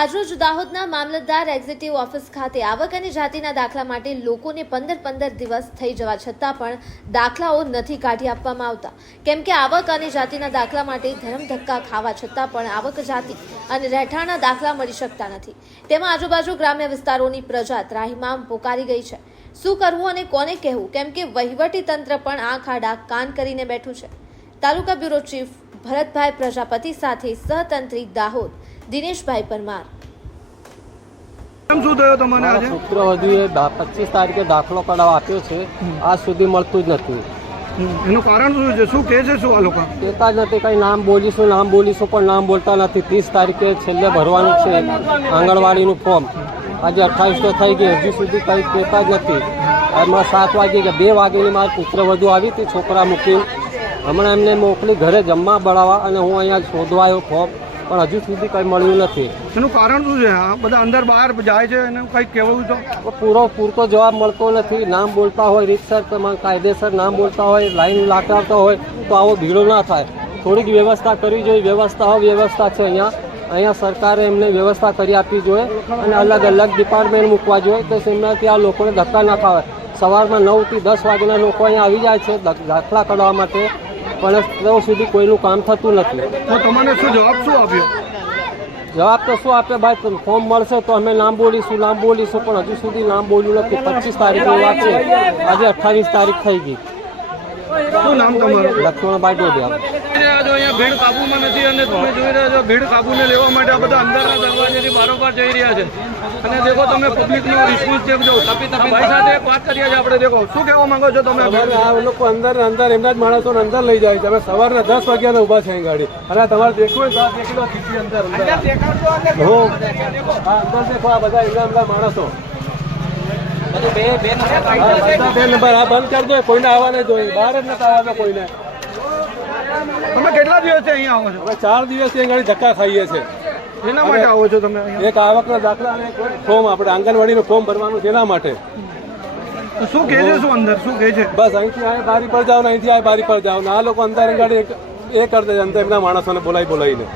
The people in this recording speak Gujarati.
આજરોજ દાહોદના મામલતદાર એક્ઝિક્યુટિવ ઓફિસ ખાતે આવક અને જાતિના દાખલા માટે લોકોને પંદર પંદર દિવસ થઈ જવા છતાં પણ દાખલાઓ નથી કાઢી આપવામાં આવતા. કેમ કે આવક અને જાતિના દાખલા માટે ધરમ ધક્કા ખાવા છતાં પણ આવક, જાતિ અને રહેઠાણના દાખલા મળી શકતા નથી. તેમાં આજુબાજુ ગ્રામ્ય વિસ્તારોની પ્રજા ત્રાહિમામ પોકારી ગઈ છે. શું કરવું અને કોને કહેવું? કેમ કે વહીવટી તંત્ર પણ આંખ આડા કાન કરીને બેઠું છે. તાલુકા બ્યુરો ચીફ ભરતભાઈ પ્રજાપતિ સાથે સહતંત્રી દાહોદ. દિનેશભાઈ પરમાર. શું થયો આજે? પચીસ તારીખે દાખલો કઢાવવા આપ્યો છે. આજ સુધી મળતું જ નથી. એનું કારણ શું છે? શું કહે છે શું આ લોકો? કહેતા જ નથી કંઈ નામ બોલીશું નામ બોલીશું પણ નામ બોલતા નથી. ત્રીસ તારીખે છેલ્લે ભરવાનું છે આંગણવાડીનું ફોર્મ. આજે અઠ્ઠાવીસ તો થઈ ગઈ હજી સુધી કંઈ કહેતા જ નથી. હમણાં સાત વાગે કે બે વાગેની મારી પુત્રવધુ આવી હતી છોકરા મૂકીને. હમણાં એમને મોકલી ઘરે જમવા બળાવા અને હું અહીંયા શોધવા આવ્યો ફોર્મ. પણ હજુ સુધી કંઈ મળ્યું નથી. એનું કારણ શું છે? આ બધા અંદર બહાર જાય છે એને કંઈક કહેવું તો? પૂરો પૂરતો જવાબ મળતો નથી. નામ બોલતા હોય રીતસર કાયદેસર નામ બોલતા હોય લાઈન લાટાવતા હોય તો આવો ભીડો ના થાય. થોડીક વ્યવસ્થા કરવી જોઈએ. વ્યવસ્થા વ્યવસ્થા છે અહીંયા. અહીંયા સરકારે એમને વ્યવસ્થા કરી આપવી જોઈએ અને અલગ અલગ ડિપાર્ટમેન્ટ મૂકવા જોઈએ તો એમનાથી આ લોકોને ધક્કા ના ખાવે સવારમાં નવથી દસ વાગ્યાના લોકો અહીંયા આવી જાય છે દાખલા કરવા માટે. પણ ત્યાં સુધી કોઈનું કામ થતું નથી. તો તમને શું જવાબ શું આપ્યો? જવાબ તો શું આપે ભાઈ ફોર્મ મળશે તો અમે નામ બોલીશું નામ બોલીશું પણ હજુ સુધી નામ બોલ્યું નથી. પચીસ તારીખની વાત છે. આજે અઠ્ઠાવીસ તારીખ થઈ ગઈ. શું નામ તમારું? લક્ષ્મણભાઈ ડોડિયા અહીંયા ભીડ કાબુમાં નથી અને તમે જોઈ રહ્યા છો ભીડ કાબુને લેવા માટે આ બધા અંદરના દરવાજેથી બારોબાર જઈ રહ્યા છે. અને દેખો તમે પબ્લિકનો રિસ્પોન્સ ચેક જો ભાઈ સાથે એક વાત કરીએ છીએ આપણે દેખો શું કહેવા માંગો છો તમે આ લોકો અંદર ને અંદર એમના જ માણસોને અંદર લઈ જાય છે. અમે સવારના દસ વાગ્યાના ઊભા છે અહીં ગાડી. અને તમારે દેખવું હોય તો દેખી લો ખીચી અંદર અંદર. હો. અંદર દેખો આ બધા એમના એમના માણસો. બે નંબર આ બંધ કરી દો કોઈને આવવા નહીં જોઈએ બહાર જ આવવા કોઈને તમે કેટલા દિવસ અહીંયા આવો છો? અમે ચાર દિવસથી અહીં ગાડી ધક્કા ખાઈએ છીએ એના માટે આવો છો તમે એક આવકના દાખલા અને ફોર્મ આપણે આંગણવાડીનું ફોર્મ ભરવાનું છે એના માટે. તો શું કહે છે શું અંદર? શું કહે છે? બસ અહીંથી આ બારી પર જાઓ ને અહીંથી આ બારી પર જાઓ ને આ લોકો અંદર ગાડી એ કરી દે અંદર એમના માણસોને બોલાવી બોલાવીને